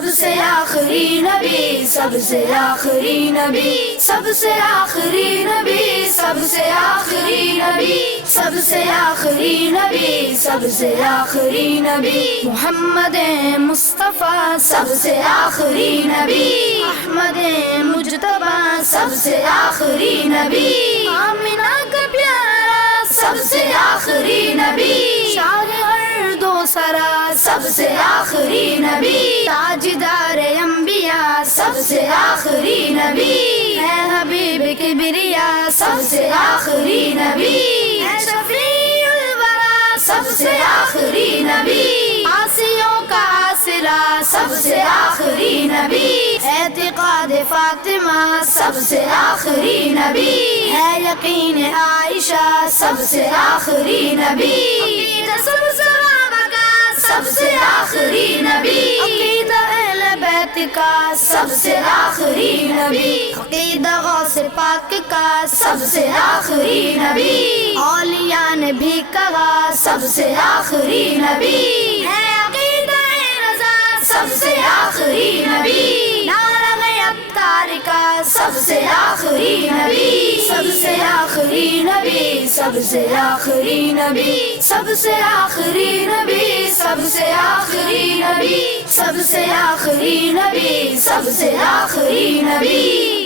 سب سے آخری نبی، سب سے آخری نبی، سب سے آخری نبی، سب سے آخری نبی، سب سے آخری نبی، سب سے آخری نبی، محمد مصطفیٰ سب سے آخری نبی، احمد مجتبیٰ سب سے آخری نبی، آمنہ کا پیارا سب سے آخری نبی، شاہ ہر دو سرا سب سے آخری نبی، تاجدار انبیاء سب سے آخری نبی، ہے حبیب کبریا سب سے آخری نبی، ہے شفیع الورا سب سے آخری نبی، عاصیوں کا آسرا سب سے آخری نبی، اعتقاد فاطمہ سب سے آخری نبی، ہے یقین عائشہ سب سے آخری نبی، عقیدہ سب صحابہ کا سب سے آخری نبی، عقیدہ اہل بیت کا سب سے آخری نبی، عقیدہ غوث پاک کا سب سے آخری نبی، اولیاء نے بھی کہا سب سے آخری نبی، ہے عقیدہ رضا سب سے آخری نبی، نعرہ عطار کا سب سے آخری نبی، سب سے آخری نبی، سب سے آخری نبی، سب سے آخری نبی، سب سے آخری نبی، سب سے آخری نبی، سب سے آخری نبی۔